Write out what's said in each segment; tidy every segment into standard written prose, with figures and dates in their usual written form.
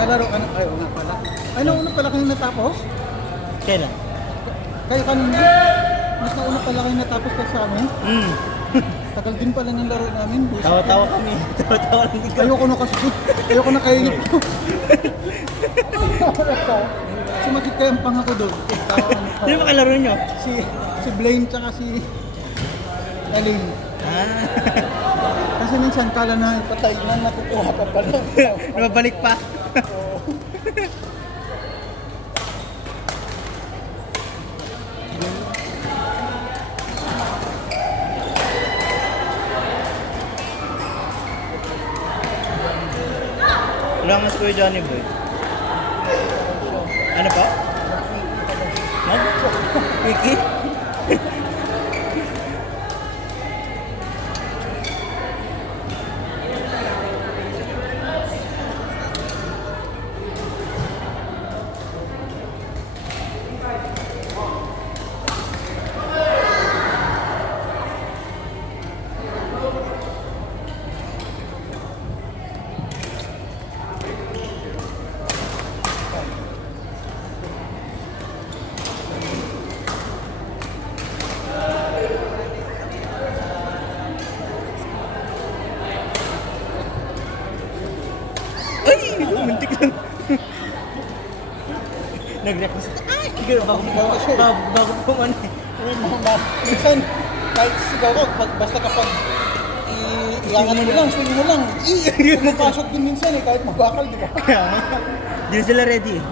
Nakalaro ka na kayo nga pala. Ay, nauna pala kayo natapos? Kailan? Kayo kanina? Mas nauna pala kayo natapos ka sa amin? Tagal din pala ng laro namin. Tawa-tawa kami. Tawa-tawa lang din kami. Ayoko na kasi. Ayoko na kayo nito. Sumakit kayo ang panga ko doon. Sino ba kalaro nyo? Si Blaine tsaka si Elaine. Kasi minsan kala na patay na nakukuha pa pala. Nababalik pa. Wala mas Kuya Johnny Boy. Ano pa? Mag? Wiki? Muntik lang. Nag-request. Ay! Bago po man eh. Minsan, kahit sigaw ko, basta kapag iangat mo lang, swing mo lang. Mapasok din minsan eh, kahit mabakal, di ba? Kaya nga. Di na sila ready eh.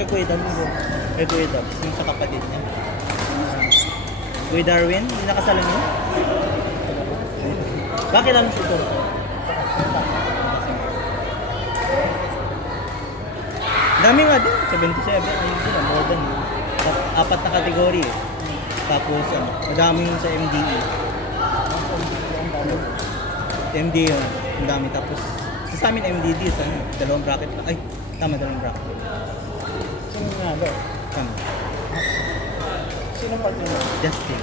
Kay Kuya Domingo. Kay Kuya Dab. Yung sa kapatid niya. Kuya Darwin, hindi nakasalan niyo? Bakit lang ito? Dami nga din. 77. Ayun sila. More than. 4 na kategory eh. Tapos madami yung sa MDE. MDE yun. Ang dami. Tapos sa amin MDD. Sa dalawang bracket lang. Ay, tama, dalawang bracket. Sino nga ba? Kami. Sino partner mo? Justin.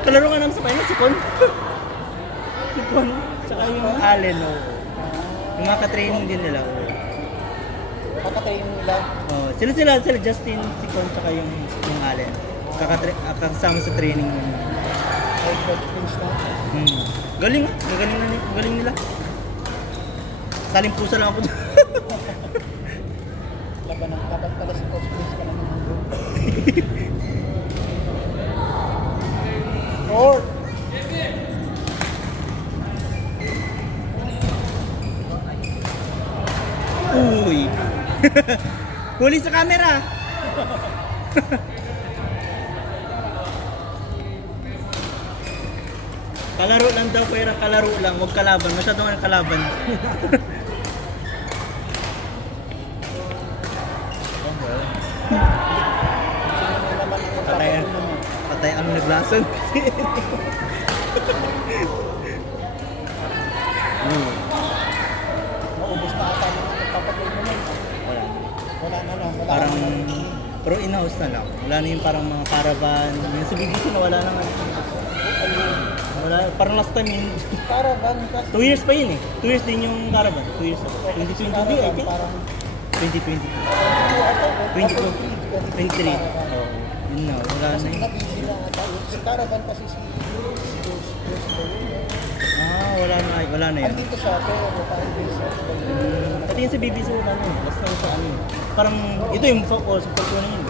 Kalaro nga naman sa kanya, si Con. Si Con. Tsaka yung Allen, o. Yung mga ka-training din nila, o. Kaka-training nila? Oo. Sila Justin, si Con, tsaka yung Allen. Kasama sa training mo. Galing ah. Galing nila. Saling pusa lang ako. Laban pala si Coach Prince ka naman. Lord! Uy! Huli sa camera! Kalaro lang daw, pero kalaro lang, huwag kalaban. Masyadong ang kalaban. Patay ang naglason. Maubos na ata ng pagpapagay mo nun. Wala na lang. Parang, pero in-house na lang. Wala na yung parang mga caravan. Yung sa BBC na wala na nga. Wala, parang last time yung caravan kasi 2 years pa yun eh. 2 years din yung caravan. 2 years. 2022 I think. 2020. 23. Oo. Yun na, wala na yun. Si caravan kasi si wala na yun. andito siya pero parang Pati yun sa BBC wala na yun. Last time sa ano. Parang ito yung focus na yun.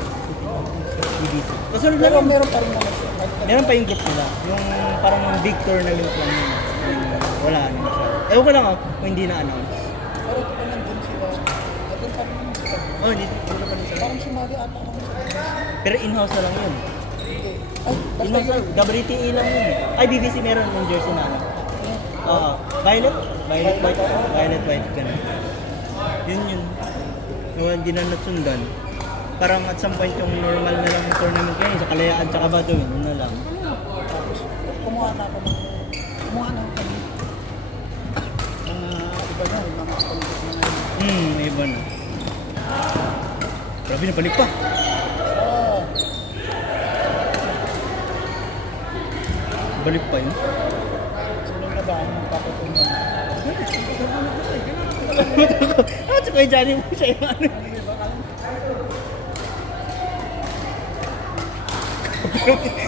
BBC. Kasunod lang yun. meron pa rin naman siya. Meron pa yung group nila. Yung parang big tournament lang yun. Wala na siya. Ewan ko lang kung hindi na-announce. Pero ito pa nandun sila. Nandun pa rin sila. Oh, hindi pa rin sila. Parang sumali ata ako sa Pero in-house na lang yun. Ay, Yun basta lang sir, yun. WTE lang yun. Ay, BBC meron yung jersey na ano. Oo. Violet? Violet white. Violet white, ganun. Yun. Hindi na natsundan. Parang at some point yung normal na lang tournament ngayon sa Kalayaan tsaka Bato, yun na lang. Tapos, kumuha na ako ng kami. Iba na, yung mga kapalikat na ngayon. May iba na. Grabe na, balik pa. Balik pa yun. Sino na ba ang magpapatungan? Tsaka yung Johnny mo siya yung ano.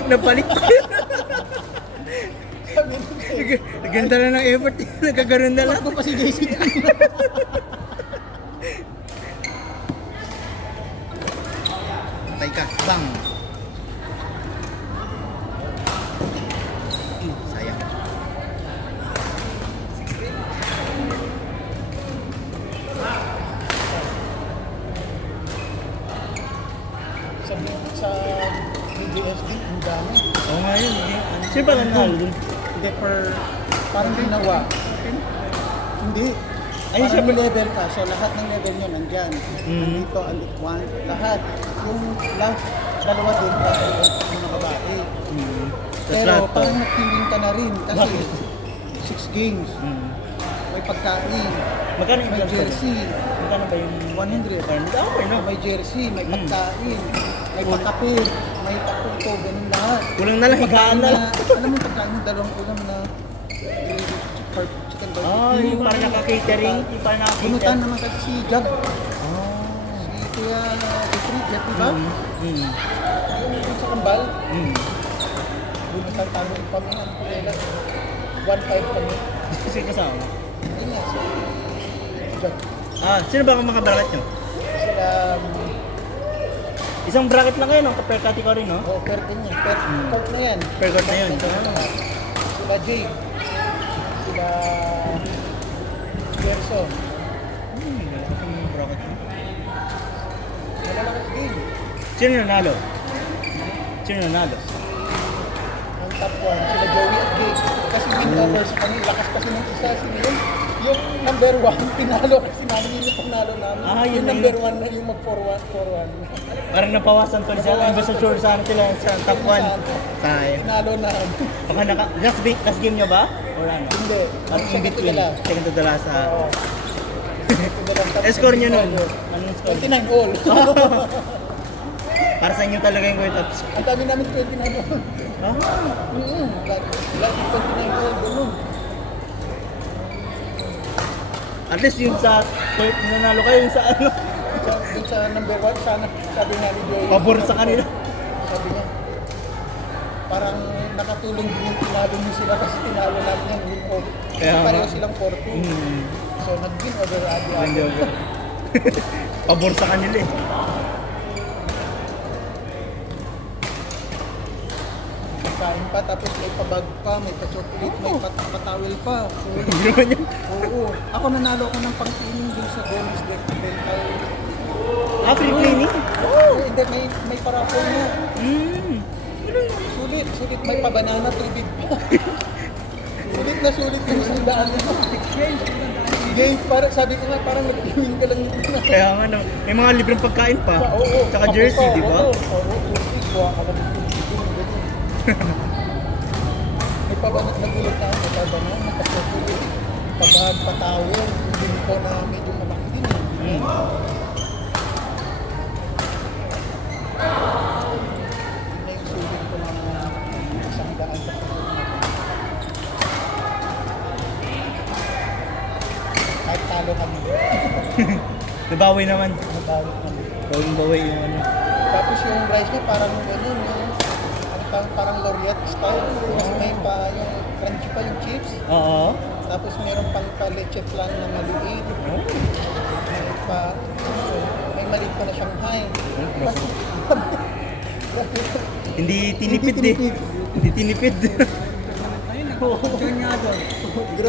Nabalik pa yun. Ganda na ng effort. Nagkagaroon na lang. Bakit pa si JC? Patay ka. Bang! Sayang. Sa BBSD, ang dami. Oo nga yun. Sino ba nanalo dun? Hindi, parang ginawa. Hindi. Ay, Parang syempre. may level ka. So, lahat ng level nyo nandyan. Nandito, one, lahat. Yung last, dalawa din, yung mga babae. Pero parang nagpiling ka na rin. Kasi, Bakit? 6 games. May pagkain. Magkano yung May transfer? jersey. Magkano ba yung 100. Okay, no? May jersey, may pagkain, may pakape, may pakuto, ganun lahat. Kulang na lang, higaan na lang. Alam mo yung pagkain ng dalawang ulam na chicken barbecue. Yung parang naka-catering. Yung parang Bunutan naka-catering. naman kasi si Jab. Si Kuya Jeffrey, Jet, diba? Yung sa kambal, bunutan tayo kami, ano ko nila, 1.5 kami. Kasi kasama. Ayun nga, si Jab. Sino ba ang mga bracket nyo? Sila, Isang bracket lang kayo, no? Per category, no? per din yan, per court na yan. Per court na yun. Sila Jay, sila Gerson. Bracket. Malalakas game. Sino nanalo? Sino nanalo? Ang top 1, sila Joey at Jay. Kasi win-over sa kanila, lakas kasi ng isa. Yung number 1, pinalo kasi namin yung panalo namin. Yun Yung na number yun. 1 na yung mag-4-1. Parang napawasan to siya. Imbes sa sure sana sila sa top 1. Sayang. Pinalo na. Baka last game nyo ba? Or ano? Hindi. Ang in between. Second to the last. Oo. Score nyo nun? Anong score? 29 all. Para sa inyo talaga yung point ups. Ang dami namin 29 all. Lagi 29 all. Ganun. At least yung sa third nanalo kayo yung sa ano. Dun sa number 1, sana sabi nga ni Joey. Pabor sa kanila. Sabi niya, parang nakatulong din yung tinalo niyo sila kasi tinalo namin yung win over. Kaya nga. Pareho silang 4-2. So nag-win over adi. Pabor sa kanila eh. Kain pa, tapos may pabag pa, may pa-chocolate, may patawil pa. So, Hindi naman yan. oo. Ako nanalo ako ng pang-cleaning din sa Gomez Dental. Free cleaning? Hindi, may parapol na. Sulit. May pa-banana tribid pa. sulit yung isang daan nito. Games, para, sabi ko nga, parang nag-cleaning ka lang nito na. Kaya nga no, may mga libreng pagkain pa. Oo. Tsaka jersey, di ba? Oo. Kuha ka lang ng may pabanat na gulit na ako, pabanat, nakasutuloy, pabag, patawin, hindi ko na medyo malaki din eh. Yun na yung sulit ko ng isang daan sa pagkakas. Kahit talo kami. Nabawi naman. Nabawi kami. Bawi yung ano. Tapos yung rice niya parang ganun, parang Loriat style. Kasi may pa yung crunchy pa yung chips. Oo. Tapos meron pang leche flan na maliit. May maliit pa na Shanghai. Hindi tinipid eh. Hindi tinipid.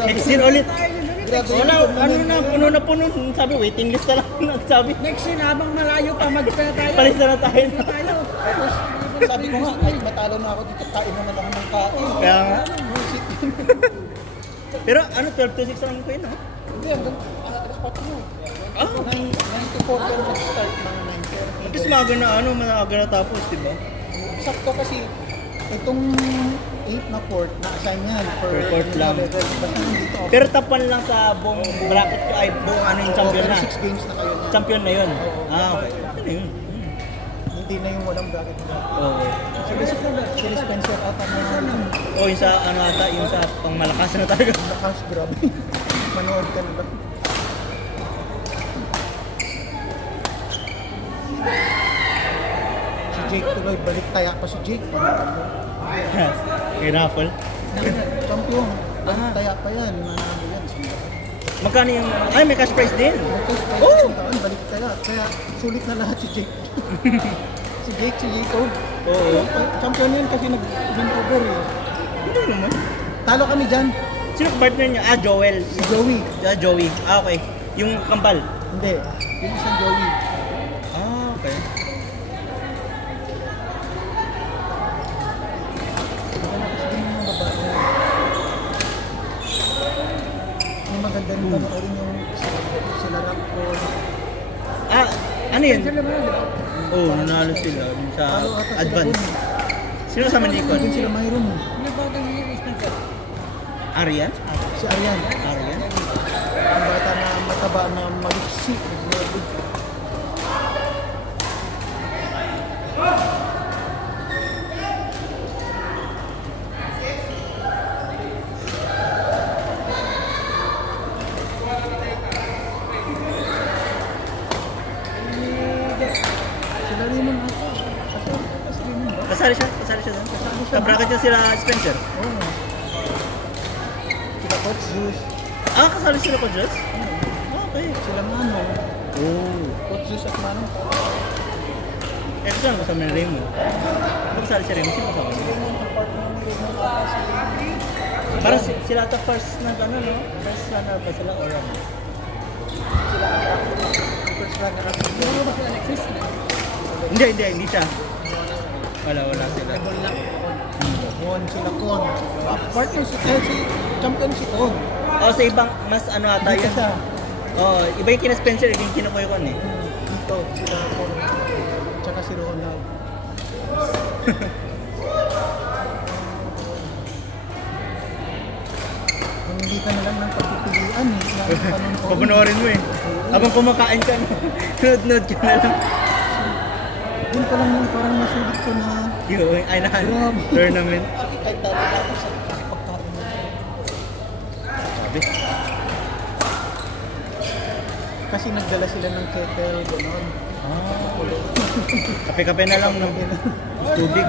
Next year ulit. Wala, ano na puno. Sabi, waiting list na lang. Sabi. Next year, habang malayo pa, magpaya tayo. Palis na tayo. Tapos, Sabi ko nga, kahit matalo na ako dito, kain naman ako ng kain. Kaya nga. Bullshit. Pero ano, 12 to 6 lang yung no? Hindi, hanggang alas 4 mo. Ah. 94 ka nag-start ng 9:30. At least maaga na ano, maaga na tapos, di ba? Sakto kasi, itong 8 na court, na-assign yan per court lang. level. Basta nandito ako. Pero top 1 lang sa buong bracket ko, ay buong ano yung champion pero na. 6 games na kayo. Champion na yun. Oo. Ah, okay. Ano yun? Hindi na yung walang bracket na. Oo. Sila Spencer ata na O yung sa ano ata, yung sa pangmalakas na talaga. lakas, grabe. Manood ka na ba? Si Jake tuloy, balik taya pa si Jake. Kay Raffle. Champion, balik Ah. taya pa yan. Manalo yan. Magkano yung, ay may cash prize din. Oh! Balik taya. Kaya sulit na lahat si Jake. Si Jake, si Jacob. Oo. Champion yun kasi nag-win over eh. Hindi naman. Talo kami dyan. Sino partner niya? Ah, Joel. Si Joey. Ah, Joey. Ah, okay. Yung kambal. Hindi. Yung isang Joey. Ah, okay. Yung maganda rin panoorin yung sila Rockford. Ah, ano yun? Sila naman, di ba? Oo, oh, nanalo sila dun sa Talo ata sila advance. dun. Sino kasama ni Icon? Yun sila mayroon. Arian? Si Arian. Arian? Ang bata na mataba na maliksi. Sila Raymond ata. Kasi Raymond ba? Kasali siya dun. Kabrakat niya sila Spencer. Oo. Sila Coach Zeus. Ah, kasali sila ko, Jess? Okay. Sila Mano. Oh. Coach Zeus at Mano. Eh, saan kasama ni Raymond? Ano kasali si Raymond? Sino kasama niya? Raymond, ang partner ni Raymond ata si Parang sila ata first na ano, no? First runner ba sila or ano? sila ata. First runner-up. Siguro ba sila Alexis? Hindi siya. Wala sila. Kon sila Kon. Partner si champion si Kon. Oh, sa ibang, mas ano ata Dito yun. siya. Oh, iba yung kina Spencer, iba yung kina Koy Kon eh. Dito sila Kon. Tsaka si Ronald. Kung hindi ka na lang ng pagpipilian eh. Papanoorin mo eh. Habang kumakain ka, no? Nod ka na lang. Yun pa lang yung parang masulit ko na Yung, ay na, Grabe. tournament. kahit dati na ako sa pagkain mo. Sabi. Kasi nagdala sila ng kettle, gano'n. Kape-kape na lang, no? Tubig.